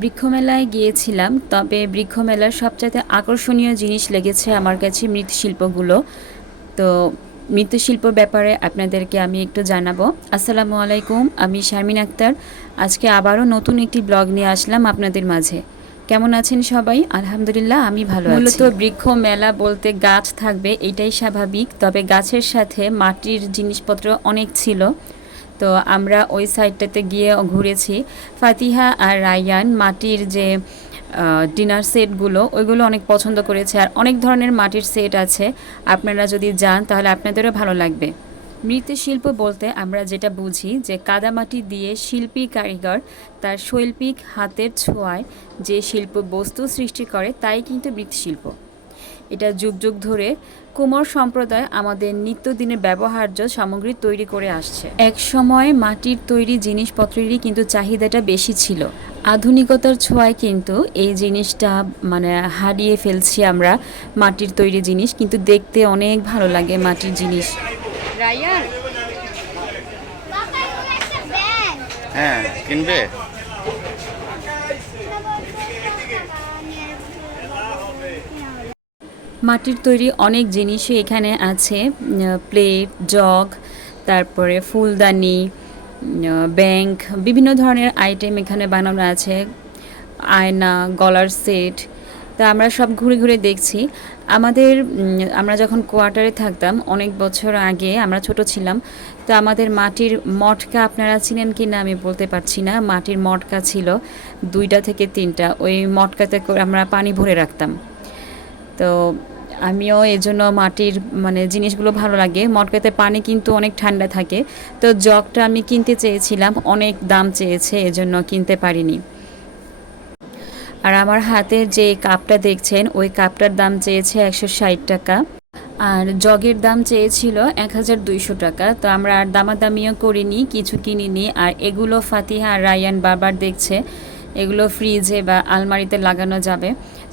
বৃক্ষমেলায় গিয়েছিলাম, তবে বৃক্ষমেলার সবচাইতে আকর্ষণীয় জিনিস লেগেছে আমার কাছে মৃৎশিল্পগুলো। তো মৃৎশিল্প ব্যাপারে আপনাদেরকে আমি একটু জানাব। আসসালামু আলাইকুম, আমি শারমিন আক্তার। আজকে আবারও নতুন একটি ব্লগ নিয়ে আসলাম আপনাদের মাঝে। কেমন আছেন সবাই? আলহামদুলিল্লাহ, আমি ভালো আছি। মূলত বৃক্ষ মেলা বলতে গাছ থাকবে, এটাই স্বাভাবিক। তবে গাছের সাথে মাটির জিনিসপত্র অনেক ছিল। তো আমরা ওই সাইডটাতে গিয়ে ঘুরেছি। ফাতিহা আর রায়ান মাটির যে ডিনার সেটগুলো ওইগুলো অনেক পছন্দ করেছে। আর অনেক ধরনের মাটির সেট আছে। আপনারা যদি যান, তাহলে আপনাদেরও ভালো লাগবে। মৃৎশিল্প বলতে আমরা যেটা বুঝি, যে কাদামাটি দিয়ে শিল্পী কারিগর তার শৈল্পিক হাতের ছোঁয়ায় যে শিল্প বস্তু সৃষ্টি করে, তাই কিন্তু মৃৎশিল্প। এটা যুগ যুগ ধরে কুমোর সম্প্রদায় আমাদের নিত্যদিনের ব্যবহার্য সামগ্রী তৈরি করে আসছে। এক সময় মাটির তৈরি জিনিসপত্রেরই কিন্তু চাহিদাটা বেশি ছিল। আধুনিকতার ছোঁয়ায় কিন্তু এই জিনিসটা মানে হারিয়ে ফেলছি আমরা মাটির তৈরি জিনিস কিন্তু দেখতে অনেক ভালো লাগে মাটির জিনিস। হ্যাঁ কিনবে? মাটির তৈরি অনেক জিনিসই এখানে আছে প্লেট, জগ, তারপরে ফুলদানি ব্যাংক, বিভিন্ন ধরনের আইটেম এখানে বানানো আছে, আয়না, গলার সেট। তা আমরা সব ঘুরে ঘুরে দেখছি। আমাদের আমরা যখন কোয়ার্টারে থাকতাম, অনেক বছর আগে আমরা ছোট ছিলাম, তো আমাদের মাটির মটকা আপনারা চিনেন কি না আমি বলতে পারছি না। মাটির মটকা ছিল দুইটা থেকে তিনটা, ওই মটকাতে করে আমরা পানি ভরে রাখতাম। তো আমিও এই জন্য মাটির মানে জিনিসগুলো ভালো লাগে। মটকাতে পানি কিন্তু অনেক ঠান্ডা থাকে। তো জগটা আমি কিনতে চেয়েছিলাম, অনেক দাম চেয়েছে এজন্য কিনতে পারিনি। আর আমার হাতের যে কাপটা দেখছেন, ওই কাপটার দাম চেয়েছে একশো ষাট টাকা। আর জগের দাম চেয়েছিল এক হাজার দুইশো টাকা। তো আমরা আর দামাদামিও করিনি, কিছু কিনিনি। আর এগুলো ফাতিহা আর রায়ান বারবার দেখছে, এগুলো ফ্রিজে বা আলমারিতে লাগানো যাবে।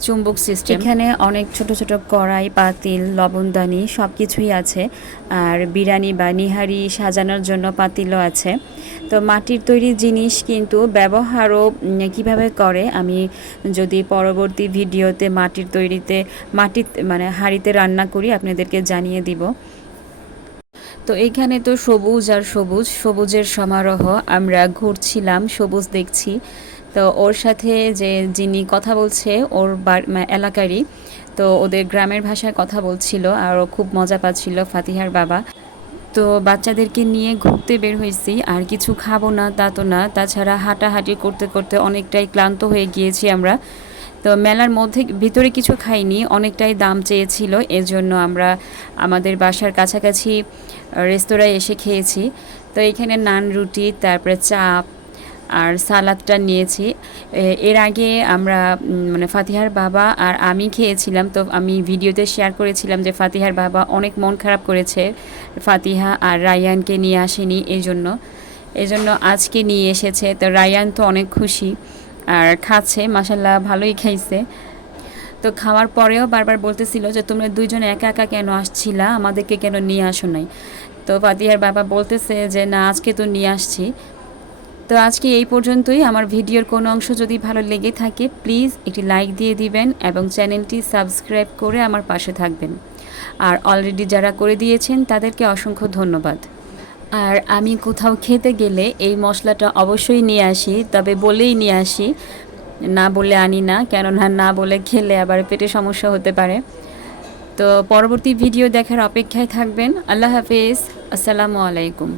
চুম্বক সিস্টেম এখানে অনেক ছোট ছোট কড়াই, পাতিল লবণদানি সব কিছুই আছে। আর বিরিয়ানি বা নিহারি সাজানোর জন্য পাতিলও আছে। তো মাটির তৈরি জিনিস কিন্তু ব্যবহারও কীভাবে করে আমি যদি পরবর্তী ভিডিওতে মাটির তৈরিতে, মাটির মানে হাঁড়িতে রান্না করি, আপনাদেরকে জানিয়ে দিব। তো এইখানে তো সবুজ আর সবুজ, সবুজের সমারোহ, আমরা ঘুরছিলাম, সবুজ দেখছি। তো ওর সাথে যে যিনি কথা বলছে, ওর এলাকারই, তো ওদের গ্রামের ভাষায় কথা বলছিল আর ও খুব মজা পাচ্ছিল ফাতিহার বাবা। তো বাচ্চাদেরকে নিয়ে ঘুরতে বের হয়েছি, আর কিছু খাব না, তা তো না। তাছাড়া হাঁটাহাঁটি করতে করতে অনেকটাই ক্লান্ত হয়ে গিয়েছি আমরা। তো মেলার মধ্যে ভিতরে কিছু খাইনি, অনেকটাই দাম চেয়েছিল, এজন্য আমরা আমাদের বাসার কাছাকাছি রেস্তোরাঁয় এসে খেয়েছি। তো এখানে নান, রুটি, তারপরে চাপ আর সালাদটা নিয়েছি। এর আগে আমরা মানে ফাতিহার বাবা আর আমি খেয়েছিলাম। তো আমি ভিডিওতে শেয়ার করেছিলাম যে ফাতিহার বাবা অনেক মন খারাপ করেছে। ফাতিহা আর রায়ানকে নিয়ে আসেনি এই জন্য এই জন্য আজকে নিয়ে এসেছে। তো রায়ান তো অনেক খুশি আর খাচ্ছে মাসাল্লাহ ভালোই খাইছে। তো খাওয়ার পরেও বারবার বলতেছিল যে, তোমরা দুইজন একা একা কেন আসছিলা? আমাদেরকে কেন নিয়ে আসো নাই? তো ফাতিহার বাবা বলতেছে যে, না, আজকে তো নিয়ে আসছি। তো আজকে এই পর্যন্তই। আমার ভিডিওর কোনো অংশ যদি ভালো লেগে থাকে, প্লিজ একটি লাইক দিয়ে দিবেন এবং চ্যানেলটি সাবস্ক্রাইব করে আমার পাশে থাকবেন। আর অলরেডি যারা করে দিয়েছেন, তাদেরকে অসংখ্য ধন্যবাদ। আর আমি কোথাও খেতে গেলে এই মশলাটা অবশ্যই নিয়ে আসি, তবে বলেই নিয়ে আসি, না বলে আনি না, কেননা না বলে খেলে আবার পেটে সমস্যা হতে পারে। তো পরবর্তী ভিডিও দেখার অপেক্ষায় থাকবেন। আল্লাহ হাফেজ। আসসালামু আলাইকুম।